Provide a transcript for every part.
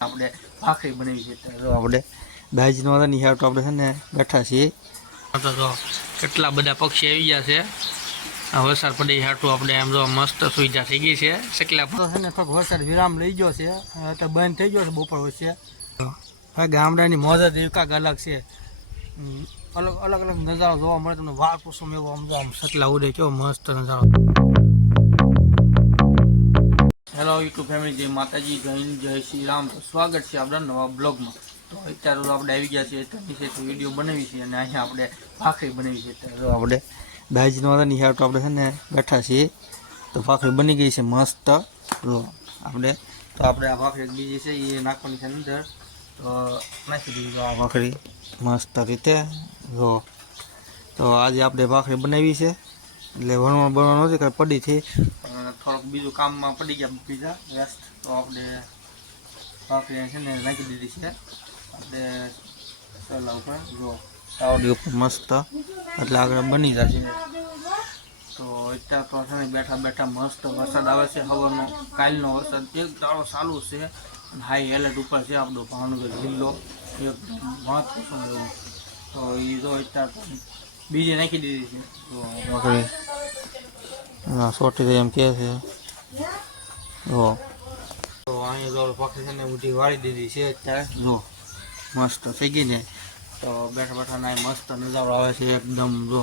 આપણે ભાખરી બનાવી છે તો આપણે દાજનો નિહાળ તો આપણે છે ને બેઠા છીએ તો કેટલા બધા પક્ષી આવી ગયા છે. વરસાદ પડી હાટું આપણે એમ જો મસ્ત સુવિધા થઈ ગઈ છે. શકલા છે ને થોડોક વરસાદ વિરામ લઈ ગયો છે તો બંધ થઈ ગયો છે બપોર વચ્ચે. ગામડાની મોજ જ એકાક અલગ છે. અલગ અલગ અલગ નજારો જોવા મળે તમને વાર પૂછું એવો આમ જો આમ શકલા ઉડે કેવો મસ્ત નજારો. હેલો યુટ્યુબ ફેમિલી, જય માતાજી, જય હિન્દ, જય શ્રી રામ. સ્વાગત છે આપણા નવા બ્લોગમાં. તો અત્યારે તો આપણે આવી ગયા છીએ તો વિડીયો બનાવી છે અને અહીંયા આપણે ભાખરી બનાવી છે. તો આપણે દાજનો નિહાળ તો આપણે છે ને બેઠા છીએ તો ભાખરી બની ગઈ છે મસ્ત. આપણે આ ભાખરી બીજી છે એ નાખવાની છે અંદર તો નાખી દીધી આ ભાખરી મસ્ત રીતે. તો આજે આપણે ભાખરી બનાવી છે એટલે ભણવાનું નથી કાંઈ પડી હતી, થોડોક બીજું કામમાં પડી ગયા બીજા વ્યસ્ત. તો આપણે ભાખરી છે ને નાખી દીધી છે આપણે તલા ઉપર. તાવડી ઉપર મસ્ત એટલે આગળ બની જશે. તો અત્યારે તો છે ને બેઠા બેઠા મસ્ત વરસાદ આવે છે હવાનો. કાલનો વરસાદ એક દાડો ચાલુ છે અને હાઈ એલર્ટ ઉપર છે આપણો ભાવનગર જિલ્લો એકદમ મહત્વપૂર્ણ એવું. તો એ તો અત્યારે બીજે નાખી દીધી છે તો ભાખરી સોટી એમ કે છે. તો અહીંયા જો ભાખરી છે ને ઊંધી વાળી દીધી છે અત્યારે જો મસ્ત થઈ ગઈ ને. તો બેઠા બેઠા ના મસ્ત નજારો આવે છે એકદમ. જો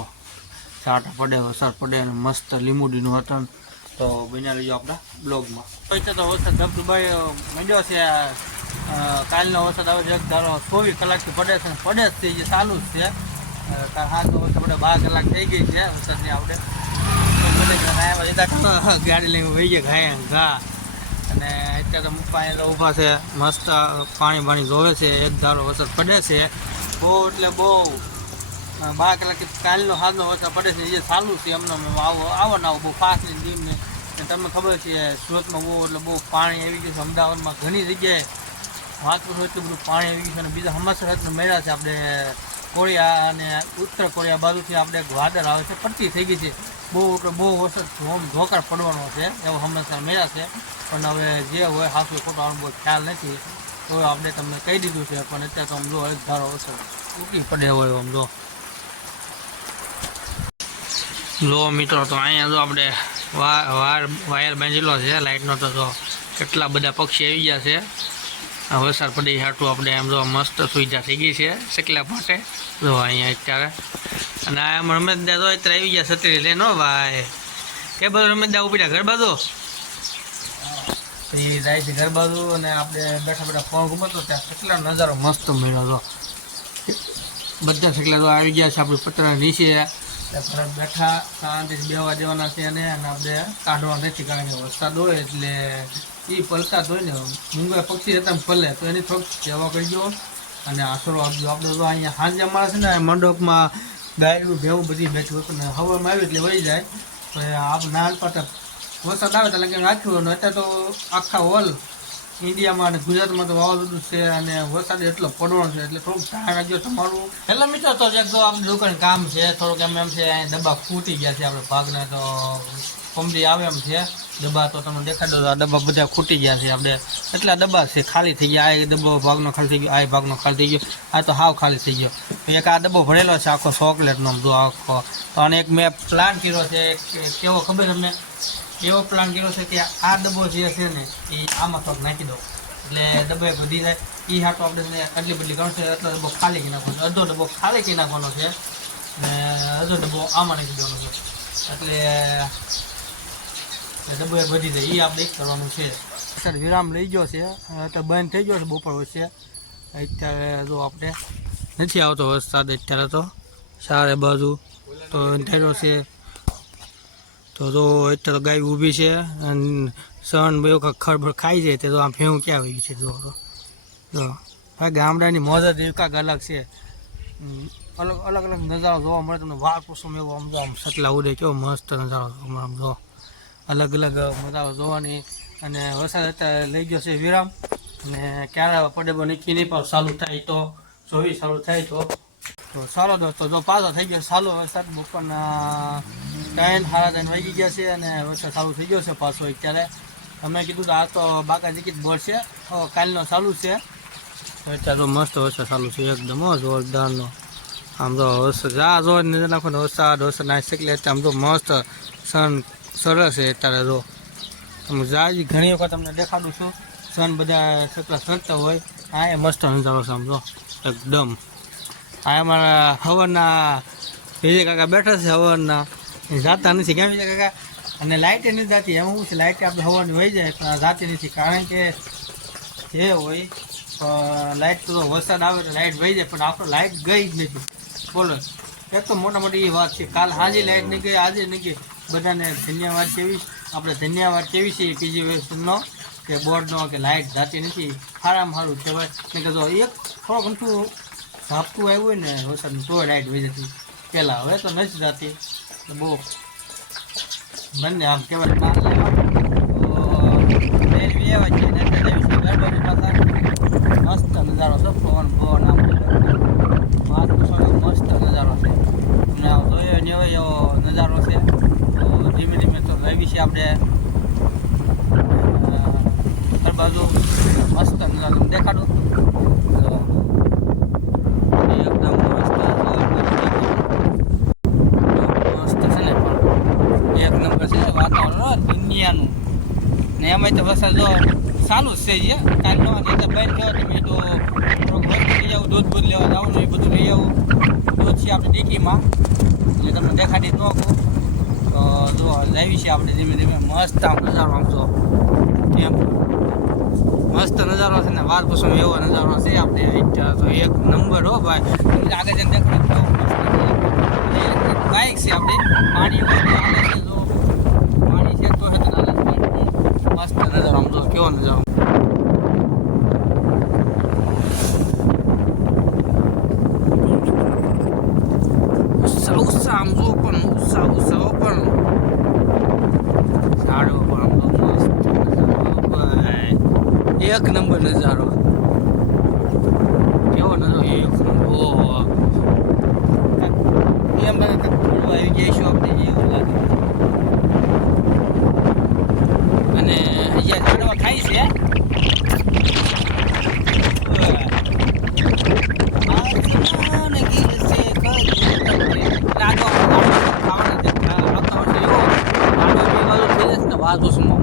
છાંટા પડે વરસાદ પડે અને મસ્ત લીંબુડીનું હતું. તો બન્યા રહીજો આપણા બ્લોગમાં. તો વરસાદ ધબધબાઈ માંડ્યો છે. કાલનો વરસાદ આવે છે એક ધારો 24 કલાકથી પડે છે ને પડે જ છે, ચાલુ જ છે. હા તો વરસાદ આપણે 12 કલાક થઈ ગઈ છે વરસાદની. આપણે ગાડી લઈને વહી ગયા ઘાય ઘા. અને અત્યારે તો મુકાયેલા ઊભા છે મસ્ત પાણી જોવે છે. એક ધારો વરસાદ પડે છે બહુ એટલે બહુ. 12 કલાકથી કાલનો હાથનો વરસાદ પડે છે એ ચાલુ છે. એમને આવો ને આવો બહુ ફાસ્ટની ટીમને તમને ખબર છે સુરતમાં બહુ એટલે બહુ પાણી આવી ગયું છે. અમદાવાદમાં ઘણી જગ્યાએ વાંચવું એટલું બધું પાણી આવી ગયું છે. અને બીજા હમાસર હાથને મળ્યા છે આપણે કોરિયા અને ઉત્તર કોરિયા બાજુથી આપણે વાદળ આવે છે, પડતી થઈ ગઈ છે બહુ. એટલે બહુ વરસાદ ધોકાર પડવાનો છે એવો હંમેશા મળ્યા છે. પણ હવે જે હોય હાથું ખોટો આનો બહુ ખ્યાલ નથી તો આપણે તમને કહી દીધું છે. પણ અત્યારે તો આમ જો એક ધારો વરસાદ ઉકી પડે હોય આમ જો. લો મિત્રો, તો અહીંયા જો આપણે વાયર બાંધેલો છે લાઇટનો. તો જો કેટલા બધા પક્ષી આવી ગયા છે. વરસાદ પડી હાટું આપણે એમ જો મસ્ત સુવિધા થઈ ગઈ છે શકલા માટે. જો અહીંયા અત્યારે અને આ રમેશદા તો અત્યારે આવી ગયા છત્રી લઈને. ભાઈ કે બધું રમેશદા ઉપડ્યા ઘર બાજુ એ જાય છે ઘર બાજુ. અને આપણે બેઠા બેઠા ફોન ઘૂમતો ત્યાં કેટલા નજારો મસ્ત મળ્યો. બધા શકલા તો આવી ગયા છે આપણી પતરા નીચે. ઘરે બેઠા શાંતિથી બેવા દેવાના છે અને આપણે કાઢવા નથી, કારણ કે વરસાદ હોય એટલે એ પલતા જ હોય ને. મૂંગા પક્ષી હતા પલે તો એની થોડીક સેવા કરજો અને આશરો આપજો. આપણે તો અહીંયા સાંજે અમારે છે ને મંડપમાં ગાયું ભેવું બધી બેઠું હતું ને હવામાં આવ્યું એટલે વહી જાય. તો આપણે નાનપણ વરસાદ આવે તો લગન રાખ્યું. અને અત્યારે તો આખા ઓલ ઇન્ડિયામાં અને ગુજરાતમાં તો વાવાઝોડું છે અને વરસાદ એટલો પડવાનો છે એટલે થોડુંક ધ્યાન રાખજો તમારું. હેલો મિત્રો, તો એક તો આપણે દુકાન કામ છે થોડુંક એમ છે. અહીંયા ડબ્બા ફૂટી ગયા છે આપણે ભાગના. તો કોમડી આવે એમ છે ડબ્બા. તો તમને દેખાડો આ ડબ્બા બધા ખૂટી ગયા છે. આપણે એટલા ડબ્બા છે ખાલી થઈ ગયા. આ ડબ્બો ભાગનો ખાલી થઈ ગયો, આ ભાગનો ખાલી થઈ ગયો, આ તો હાવ ખાલી થઈ ગયો. એક આ ડબ્બો ભરેલો છે આખો ચોકલેટનો જો આખો. તો અને એક મેં પ્લાન કર્યો છે કેવો ખબર તમને એવો પ્લાન કર્યો છે કે આ ડબ્બો જે છે ને એ આમાં થોડુંક નાખી દો એટલે ડબ્બો વધી જાય. એ હાટો આપણે અદલી બદલી ગણશે. એટલો ડબ્બો ખાલી કરી નાખવાનો, અડધો ડબ્બો ખાલી કરી નાખવાનો છે અને અડધો ડબ્બો આમાં નાખી દેવાનો છે એટલે ડબ્બો વધી જાય. એ આપણે કરવાનું છે. સર વિરામ લઈ ગયો છે તો બંધ થઈ ગયો છે બપોર વચ્ચે. અત્યારે જો આપણે નથી આવતો વરસાદ અત્યારે તો ચારે બાજુ તો અંધારો છે. તો જો અત્યારે તો ગાય ઊભી છે અને સન બે ખડબડ ખાઈ જાય તે તો આમ ભેવું ક્યાં આવી છે. જો હા ગામડાની મોજ જ એકાક અલગ છે. અલગ અલગ અલગ નજારો જોવા મળે તમને વાર પૂછું એવો આમ જો આમ સટલા ઉડે કેવો મસ્ત નજારો આમ જો અલગ અલગ નજારો જોવાની. અને વરસાદ અત્યારે લઈ ગયો છે વિરામ અને ક્યારે પડે નક્કી નહીં પણ ચાલુ થાય તો જોઈ ચાલુ થાય તો ચાલો દોસ્તો જો પાછો થઈ ગયો ચાલુ વરસાદ. બપોરના 3 સાડા 3 વાગી ગયા છે અને વરસાદ ચાલુ થઈ ગયો છે પાછો અત્યારે. અમે કીધું કે આ તો બાકા ટિકિટ બોર્ડ છે, કાલનો ચાલુ છે. અત્યારે તો મસ્ત વરસાદ ચાલુ છે એકદમ જોરદારનો. આમ તો જા જો નજર નાખો ને વરસાદ ના શકલે આમ તો મસ્ત સન સરસ છે અત્યારે જો. તમે જાય ઘણી વખત તમને દેખાડું છું સન બધા સકલા સરતા હોય. હા એ મસ્ત નજારો છે આમ જો એકદમ. આ અમારા હવનના વિજય કાકા બેઠા છે હવનના, જાતા નથી કેમ વિજય કાકા? અને લાઇટે નથી જાતી. એમાં શું છે લાઇટ આપણે હવાની વહી જાય પણ જાતી નથી, કારણ કે જે હોય લાઇટ તો વરસાદ આવે તો લાઇટ વહી જાય, પણ આપણે લાઇટ ગઈ જ નથી. બોલો એક તો મોટા મોટી એ વાત છે. કાલ હાજી લાઇટ નહીં ગઈ, આજે નહીં ગઈ. બધાને ધન્યવાદ કેવી, આપણે ધન્યવાદ કેવી છે પીજીવીએસનો કે બોર્ડનો કે લાઇટ જાતી નથી. સારામાં સારું કહેવાય. મેં કીધું એક થોડું ઘણું ઝાપટું આવ્યું હોય ને વરસાદનું તોય લાઇટ વહી જતી પહેલાં, હવે તો નથી જાતી. બહુ બંને આમ કહેવાય મસ્ત નજારો છે. પવન પવન આમ મસ્ત નજારો છે. તમને જોયો ને હોય એવો નજારો છે. તો ધીમે ધીમે તો લાવી છે આપણે હર બાજુ મસ્ત નજારો તમને દેખાડું એકદમ મસ્ત છે ને, પણ એક નંબર છે વાતાવરણ દુનિયાનું. ને એમાં તો વરસાદ જો ચાલુ જ છે. કાલનો બંધ થયો તો મેં તો થોડોક વસ્તુ લઈ આવું, દૂધ બૂધ લેવા જવાનું એ બધું લઈ આવું. દૂધ છે આપણે ડીકીમાં, એટલે તમને દેખાડી ન કહું. તો જો લાવી છે આપણે ધીમે ધીમે મસ્ત આમ નજારો આમ જો કેમ મસ્ત નજારો છે ને. વાર પસંદ એવો નજારો છે આપણે તો એક નંબર હો ભાઈ. આગળ જઈને દેખાડો બાઇક છે આપણે પાણી પાણી છે તો મસ્ત નજારો આમ જો કેવો નજારો. ઉત્સાહ આમ જો પણ ઉત્સાહ પણ ઝાડો પણ આમ તો મસ્ત એક નંબર નજારો. કેવો નજારો એક નંબર. એમ આવી જઈશું આપણે એવું લાગે. અને અહીંયા ઝાડવા થાય છે.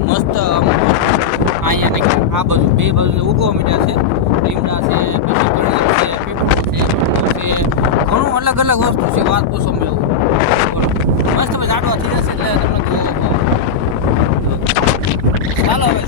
મસ્ત અહીંયા આ બાજુ બે બાજુ ઉગવા મીઠા છે. લીમડા છે, પછી કણક છે, પીપળું છે, ઘણું અલગ અલગ વસ્તુ છે. વાત પૂછો મેં એવું મસ્ત ઝાડવા થઈ જશે એટલે તમને ચાલો હવે